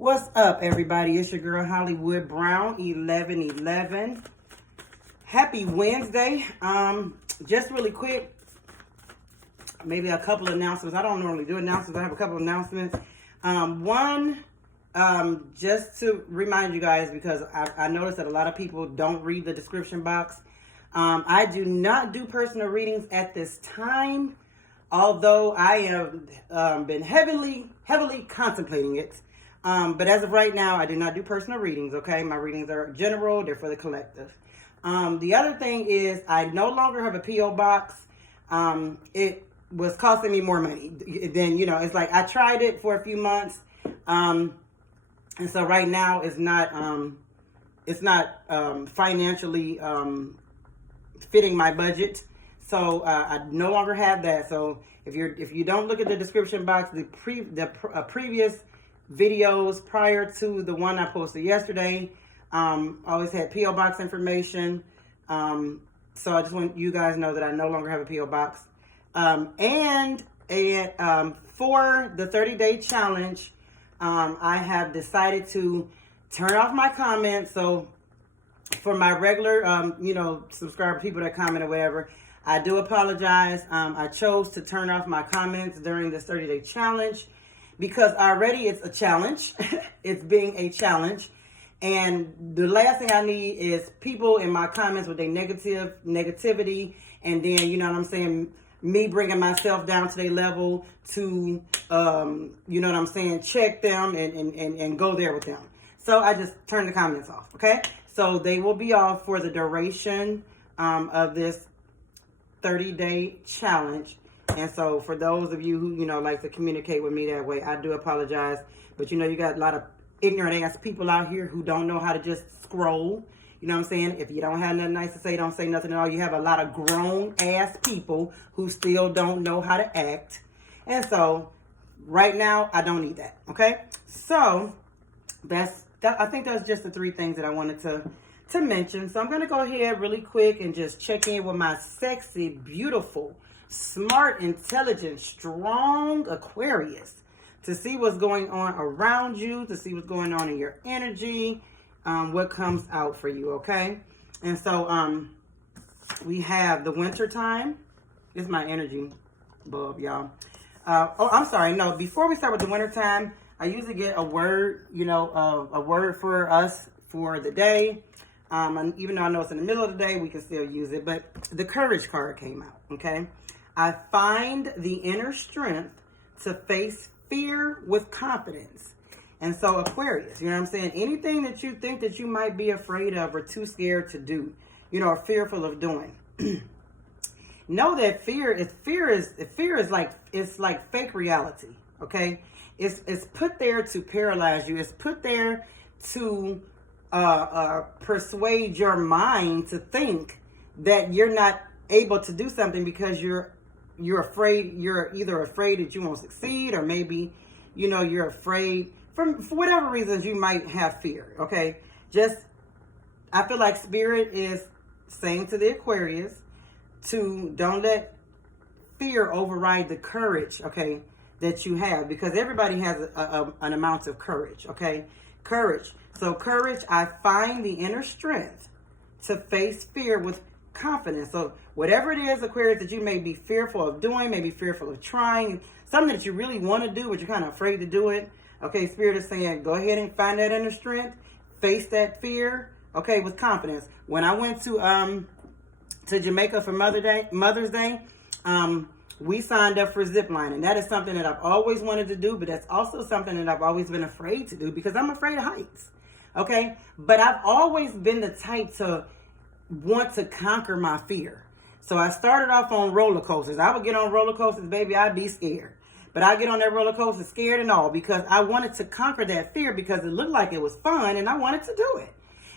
What's up, everybody? It's your girl Hollywood Brown 1111. Happy Wednesday. Just really quick, maybe a couple of announcements. I don't normally do announcements. I have a couple of announcements. One, just to remind you guys, because I noticed that a lot of people don't read the description box. I do not do personal readings at this time, although I have been heavily contemplating it. But as of right now, I do not do personal readings, okay? My readings are general. They're for the collective. The other thing is I no longer have a P.O. box. It was costing me more money than, it's like I tried it for a few months. And so right now it's not financially fitting my budget. So I no longer have that. So if you don't look at the description box, the previous videos prior to the one I posted yesterday, always had P.O. box information. So I just want you guys to know that I no longer have a P.O. box. And for the 30-day challenge, I have decided to turn off my comments. So for my regular, subscriber people that comment or whatever, I do apologize. I chose to turn off my comments during this 30-day challenge because already it's a challenge. It's being a challenge. And the last thing I need is people in my comments with their negativity. And then, you know what I'm saying, me bringing myself down to their level to, check them and go there with them. So I just turned the comments off, okay? So they will be off for the duration of this 30-day challenge. And so for those of you who, like to communicate with me that way, I do apologize. But, you got a lot of ignorant ass people out here who don't know how to just scroll. You know what I'm saying? If you don't have nothing nice to say, don't say nothing at all. You have a lot of grown ass people who still don't know how to act. And so right now, I don't need that. Okay? So I think that's just the three things that I wanted to mention. So I'm going to go ahead really quick and just check in with my sexy, beautiful, smart, intelligent, strong Aquarius to see what's going on around you, to see what's going on in your energy, what comes out for you, okay? And so we have the winter time. This is my energy bulb, y'all. I'm sorry. No, before we start with the winter time, I usually get a word, a word for us for the day. And even though I know it's in the middle of the day, we can still use it. But the courage card came out, okay? I find the inner strength to face fear with confidence. And so Aquarius, you know what I'm saying? Anything that you think that you might be afraid of or too scared to do, or fearful of doing. Know that fear is like fake reality, okay? It's put there to paralyze you. It's put there to persuade your mind to think that you're not able to do something because you're afraid. You're either afraid that you won't succeed, or maybe, you're afraid for whatever reasons you might have fear. Okay. I feel like Spirit is saying to the Aquarius to don't let fear override the courage, okay, that you have, because everybody has an amount of courage. Okay. Courage. So courage, I find the inner strength to face fear with confidence. So whatever it is, Aquarius, that you may be fearful of doing, maybe fearful of trying, something that you really want to do, but you're kind of afraid to do it. Okay, Spirit is saying, go ahead and find that inner strength, face that fear, okay, with confidence. When I went to Jamaica for Mother's Day, we signed up for zip lining. That is something that I've always wanted to do, but that's also something that I've always been afraid to do because I'm afraid of heights. Okay, but I've always been the type to want to conquer my fear. So I started off on roller coasters. I would get on roller coasters, baby, I'd be scared. But I'd get on that roller coaster scared and all because I wanted to conquer that fear because it looked like it was fun and I wanted to do it.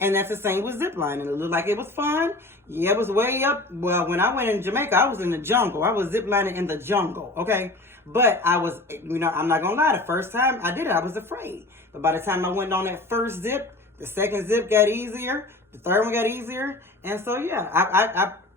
And that's the same with zip lining. It looked like it was fun. Yeah, it was way up. Well, when I went in Jamaica, I was in the jungle. I was zip lining in the jungle, okay? But I was, I'm not going to lie, the first time I did it, I was afraid. But by the time I went on that first zip, the second zip got easier. The third one got easier. And so, yeah,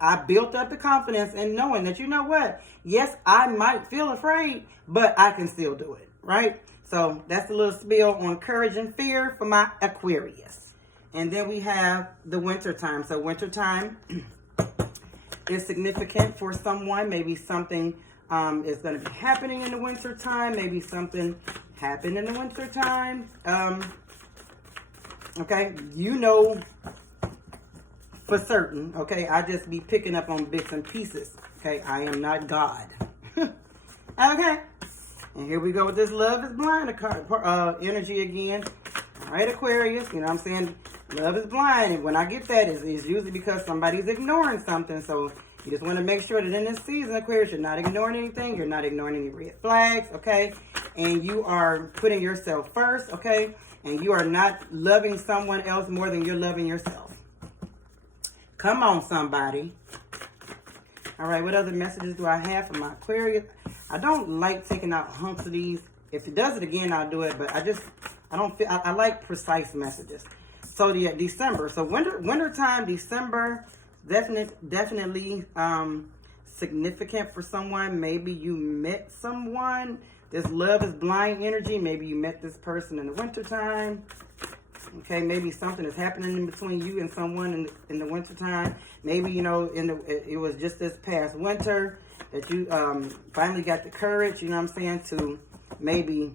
I built up the confidence in knowing that, you know what? Yes, I might feel afraid, but I can still do it, right? So that's a little spiel on courage and fear for my Aquarius. And then we have the winter time. So winter time is significant for someone. Maybe something is going to be happening in the winter time. Maybe something happened in the winter time. Okay, you know for certain. Okay, I just be picking up on bits and pieces. Okay, I am not God. Okay, and here we go with this love is blind energy again. All right, Aquarius, you know what I'm saying? Love is blind, and when I get that, it's usually because somebody's ignoring something. So you just want to make sure that in this season, Aquarius, you're not ignoring anything. You're not ignoring any red flags, okay? And you are putting yourself first, okay? And you are not loving someone else more than you're loving yourself. Come on, somebody. All right, what other messages do I have for my Aquarius? I don't like taking out hunks of these. If it does it again, I'll do it. But I like precise messages. So the December. So wintertime, December, definitely significant for someone. Maybe you met someone. This love is blind energy. Maybe you met this person in the wintertime. Okay, maybe something is happening in between you and someone in the wintertime. Maybe, you know, it was just this past winter that you finally got the courage, you know what I'm saying, to maybe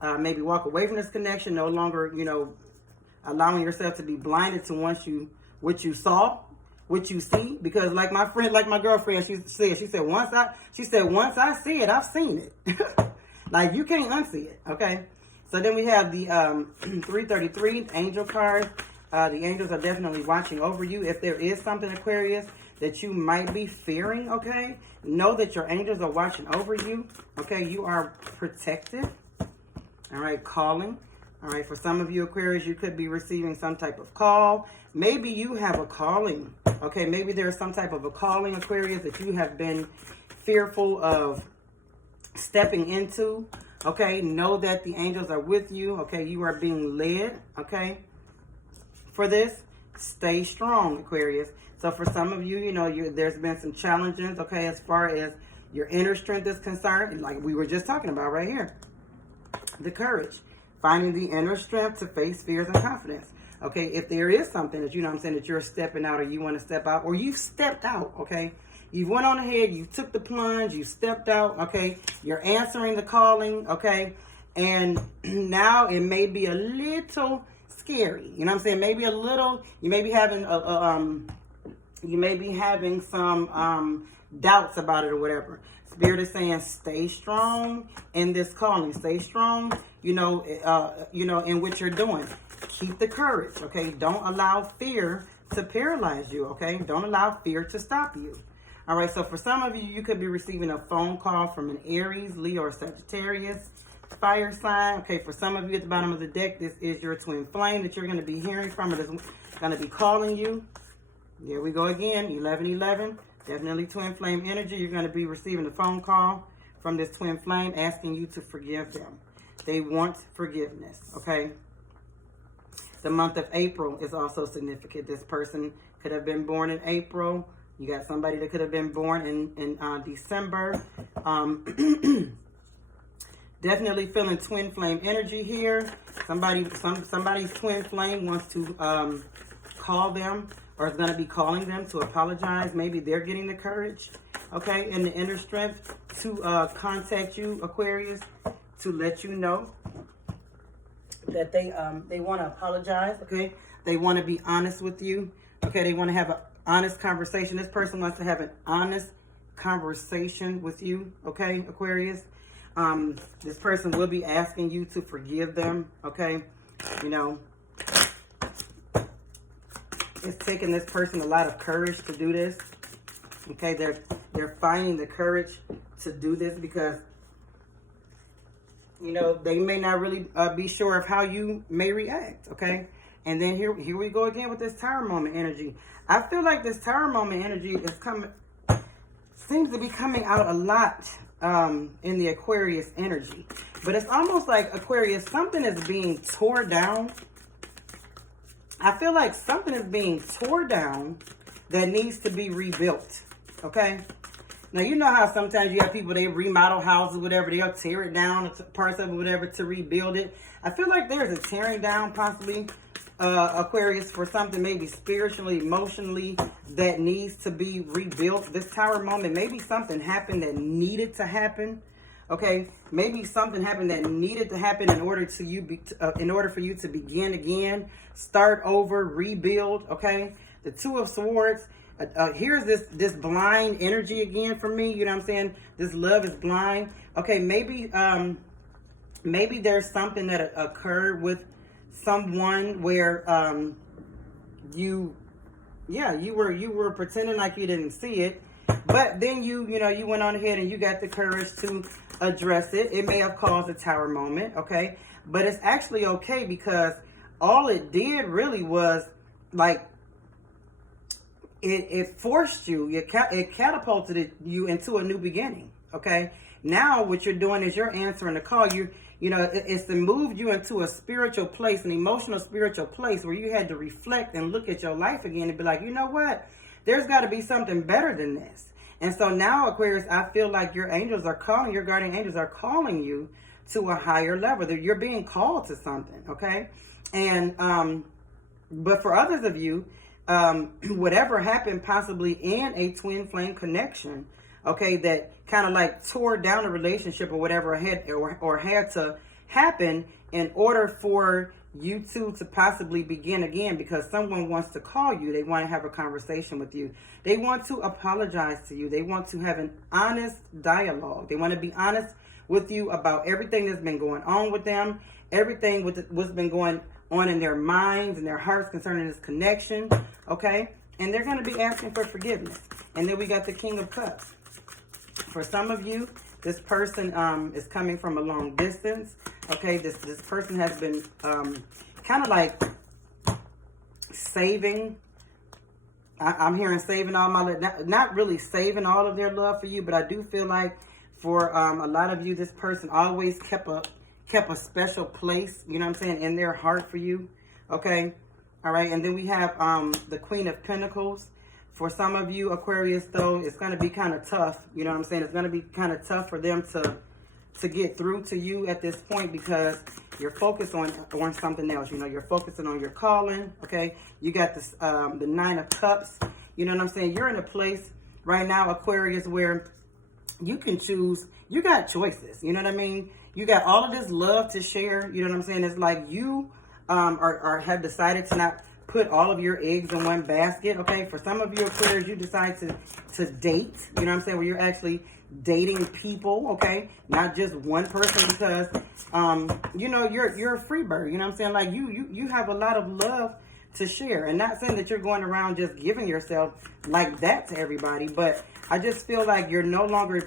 walk away from this connection, no longer, you know, allowing yourself to be blinded to what you saw, what you see. Because like my girlfriend, she said, once I see it, I've seen it. Like, you can't unsee it, okay? So then we have the 333 angel card. The angels are definitely watching over you. If there is something, Aquarius, that you might be fearing, okay, know that your angels are watching over you, okay? You are protected, all right, calling. All right, for some of you, Aquarius, you could be receiving some type of call. Maybe you have a calling, okay? Maybe there's some type of a calling, Aquarius, that you have been fearful of stepping into, okay? Know that the angels are with you, okay? You are being led, okay? For this, stay strong, Aquarius. So for some of you, you know, there's been some challenges, okay, as far as your inner strength is concerned, like we were just talking about right here. The courage. Finding the inner strength to face fears and confidence. Okay, if there is something that, you know what I'm saying, that you're stepping out or you want to step out, or you've stepped out, okay? You went on ahead, you took the plunge, you stepped out, okay? You're answering the calling, okay? And now it may be a little scary. You know what I'm saying? Maybe a little, you may be having some doubts about it or whatever. Spirit is saying, stay strong in this calling. Stay strong, in what you're doing. Keep the courage, okay? Don't allow fear to paralyze you, okay? Don't allow fear to stop you. All right, so for some of you, you could be receiving a phone call from an Aries, Leo, or Sagittarius fire sign. Okay, for some of you at the bottom of the deck, this is your twin flame that you're going to be hearing from. It is going to be calling you. There we go again, 1111. Definitely twin flame energy. You're going to be receiving a phone call from this twin flame asking you to forgive them. They want forgiveness, okay? The month of April is also significant. This person could have been born in April. You got somebody that could have been born in December. Definitely feeling twin flame energy here. Somebody's twin flame wants to call them, or is going to be calling them to apologize. Maybe they're getting the courage, okay, and the inner strength to contact you, Aquarius, to let you know that they want to apologize, okay? They want to be honest with you, okay? They want to have an honest conversation. This person wants to have an honest conversation with you, okay, Aquarius? This person will be asking you to forgive them, okay? You know, it's taking this person a lot of courage to do this, okay? They're finding the courage to do this because, you know, they may not really be sure of how you may react, okay? And then here we go again with this Tower moment energy. I feel like this Tower moment energy seems to be coming out a lot in the Aquarius energy. But it's almost like, Aquarius, something is being torn down. I feel like something is being torn down that needs to be rebuilt, okay? Now, you know how sometimes you have people, they remodel houses, whatever, they'll tear it down, parts of it, whatever, to rebuild it. I feel like there's a tearing down, possibly, Aquarius, for something maybe spiritually, emotionally, that needs to be rebuilt. This Tower moment, maybe something happened that needed to happen. Okay, maybe something happened that needed to happen in order to in order for you to begin again, start over, rebuild. Okay, the Two of Swords. Here's this blind energy again for me. You know what I'm saying? This love is blind. Okay, maybe maybe there's something that occurred with someone where you were pretending like you didn't see it, but then you went on ahead and you got the courage to address it. It may have caused a Tower moment, okay, but it's actually okay, because all it did really was, like, it forced you, it catapulted you into a new beginning. Okay, now what you're doing is you're answering the call. It's to move you into a spiritual place, an emotional spiritual place, where you had to reflect and look at your life again and be like, you know what, there's got to be something better than this. And so now, Aquarius, I feel like your angels are calling, your guardian angels are calling you to a higher level. That you're being called to something. Okay, and but for others of you, whatever happened possibly in a twin flame connection, okay, that kind of like tore down a relationship or whatever had to happen in order for you two to possibly begin again, because someone wants to call you. They want to have a conversation with you. They want to apologize to you. They want to have an honest dialogue. They want to be honest with you about everything that's been going on with them, everything with what's been going on in their minds and their hearts concerning this connection, okay? And they're going to be asking for forgiveness. And then we got the King of Cups. For some of you, this person is coming from a long distance, okay? This person has been kind of like saving. I'm hearing saving all my love. Not really saving all of their love for you, but I do feel like for a lot of you, this person always kept a special place, you know what I'm saying, in their heart for you, okay? All right, and then we have the Queen of Pentacles. For some of you, Aquarius, though, it's going to be kind of tough, you know what I'm saying? It's going to be kind of tough for them to get through to you at this point, because you're focused on something else. You're focusing on your calling, okay? You got this, the Nine of Cups, you know what I'm saying? You're in a place right now, Aquarius, where you can choose. You got choices, you know what I mean? You got all of this love to share. You know what I'm saying? It's like you have decided to not put all of your eggs in one basket. Okay, for some of you Aquarius, you decide to date. You know what I'm saying? Where you're actually dating people. Okay, not just one person, because you're a free bird. You know what I'm saying? Like you have a lot of love to share, and not saying that you're going around just giving yourself like that to everybody, but I just feel like you're no longer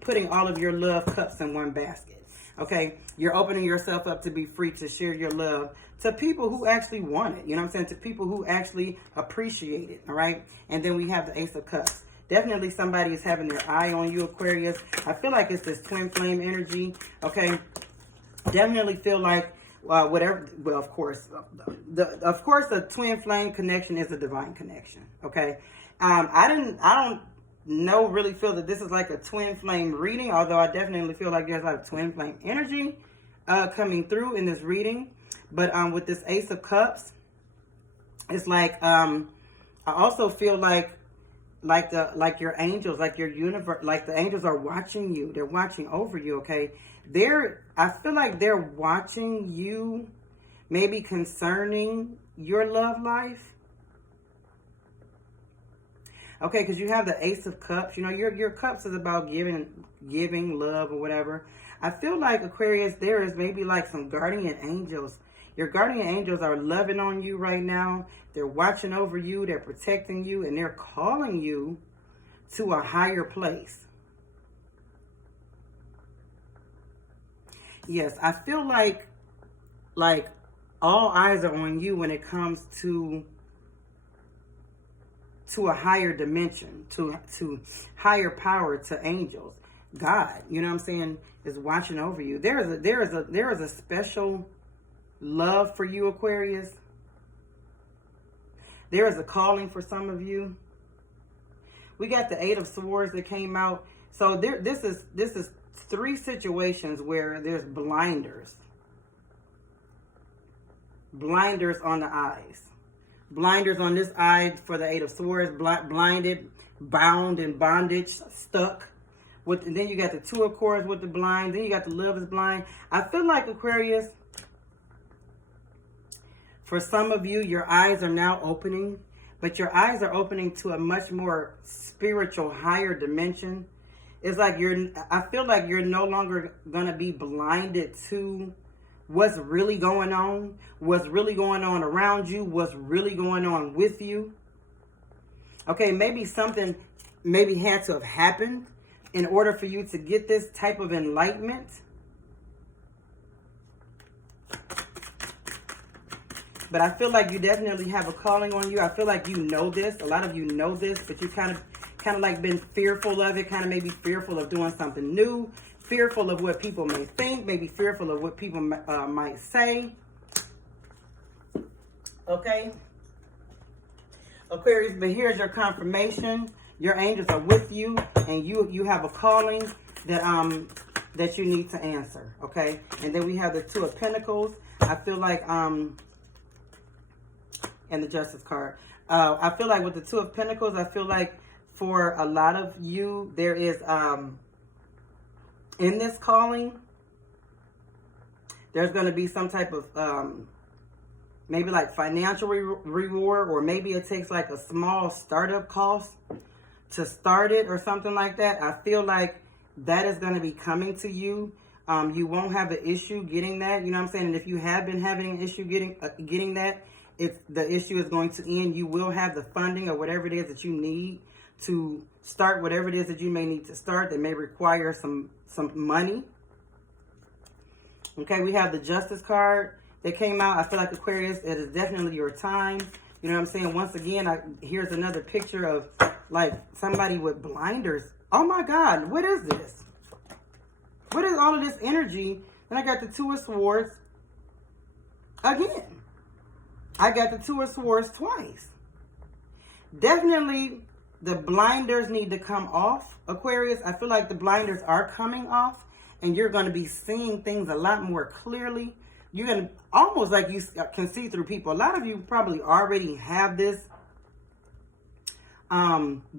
putting all of your love cups in one basket. Okay, you're opening yourself up to be free to share your love to people who actually want it. You know what I'm saying? To people who actually appreciate it. All right. And then we have the Ace of Cups. Definitely somebody is having their eye on you, Aquarius. I feel like it's this twin flame energy. Okay. Definitely feel like whatever. Well, of course, the twin flame connection is a divine connection. Okay. I don't really feel that this is like a twin flame reading, although I definitely feel like there's like twin flame energy coming through in this reading. But with this Ace of Cups, it's like I also feel like your angels, like your universe, like the angels are watching you. They're watching over you. Okay, I feel like they're watching you, maybe concerning your love life. Okay, because you have the Ace of Cups. You know, your cups is about giving love or whatever. I feel like, Aquarius, there is maybe like some guardian angels. Your guardian angels are loving on you right now. They're watching over you. They're protecting you. And they're calling you to a higher place. Yes, I feel like all eyes are on you when it comes to a higher dimension, to higher power, to angels. God, you know what I'm saying, is watching over you. There is a special love for you, Aquarius. There is a calling for some of you We got the 8 of Swords that came out. So this is 3 situations where there's blinders. Blinders on the eyes. Blinders on this eye for the 8 of Swords. Blinded, bound in bondage, stuck. And then you got the 2 of Swords with the blind. Then you got the Love is blind. I feel like, Aquarius, for some of you, your eyes are now opening. But your eyes are opening to a much more spiritual, higher dimension. It's like I feel like you're no longer going to be blinded to what's really going on around you, what's really going on with you. Okay, maybe something had to have happened in order for you to get this type of enlightenment. But I feel like you definitely have a calling on you. I feel like you know this. A lot of you know this, but you kind of like been fearful of it, kind of maybe fearful of doing something new, fearful of what people may think, maybe fearful of what people might say. Okay? Aquarius, but here's your confirmation. Your angels are with you, and you have a calling that you need to answer. Okay? And then we have the 2 of Pentacles. I feel like and the Justice card. I feel like with the 2 of Pentacles, I feel like for a lot of you, there is, in this calling, there's going to be some type of, maybe like financial reward, or maybe it takes like a small startup cost to start it or something like that. I feel like that is going to be coming to you. You won't have an issue getting that, you know what I'm saying? And if you have been having an issue getting that, the issue is going to end. You will have the funding or whatever it is that you need to start whatever it is that you may need to start that may require some money. Okay, we have the Justice card that came out. I feel like, Aquarius, it is definitely your time. You know what I'm saying? Once again, here's another picture of like somebody with blinders. Oh my God, what is this? What is all of this energy? Then I got the 2 of Swords again. I got the 2 of Swords twice. Definitely the blinders need to come off, Aquarius. I feel like the blinders are coming off, and you're going to be seeing things a lot more clearly. You're going to almost like you can see through people. A lot of you probably already have this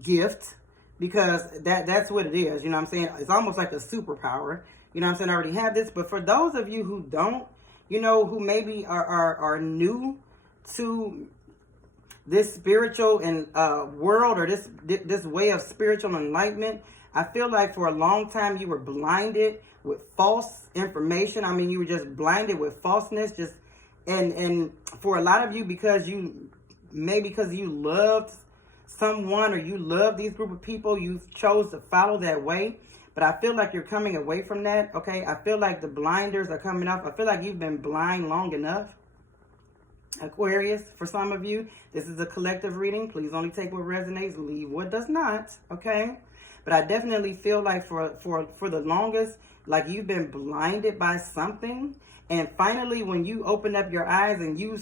gift, because that's what it is. You know what I'm saying? It's almost like a superpower. You know what I'm saying? I already have this. But for those of you who don't, you know, who maybe are new to this spiritual and world, or this way of spiritual enlightenment, I feel like for a long time you were blinded with false information. I mean, you were just blinded with falseness. And for a lot of you, because you loved someone, or you love these group of people, you chose to follow that way. But I feel like you're coming away from that. Okay, I feel like the blinders are coming off. I feel like you've been blind long enough, Aquarius. For some of you, this is a collective reading. Please only take what resonates, leave what does not. Okay, but I definitely feel like for the longest, like you've been blinded by something, and finally when you open up your eyes and you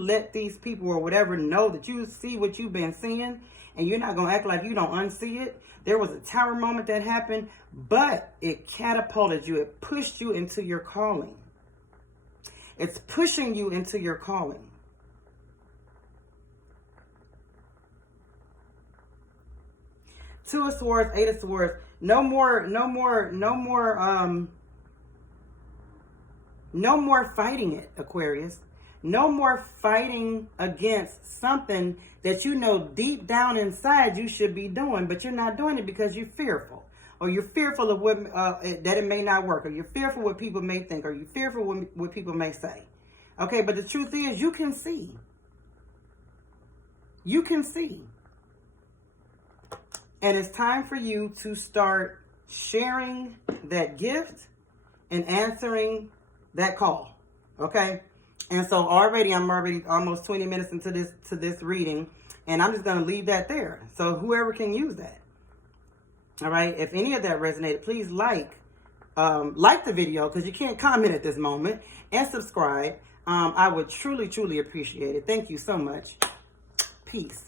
let these people or whatever know that you see what you've been seeing, and you're not gonna act like you don't unsee it. There was a tower moment that happened, but it catapulted you. It pushed you into your calling. It's pushing you into your calling. Two of Swords, Eight of Swords. No more fighting it, Aquarius. No more fighting against something that you know deep down inside you should be doing, but you're not doing it because you're fearful. Or you're fearful of what that it may not work, or you're fearful what people may think, or you're fearful what people may say. Okay, but the truth is, you can see. You can see. And it's time for you to start sharing that gift and answering that call. Okay? And so I'm already almost 20 minutes into this reading, and I'm just going to leave that there. So whoever can use that. All right? If any of that resonated, please like the video, because you can't comment at this moment, and subscribe. I would truly, truly appreciate it. Thank you so much. Peace.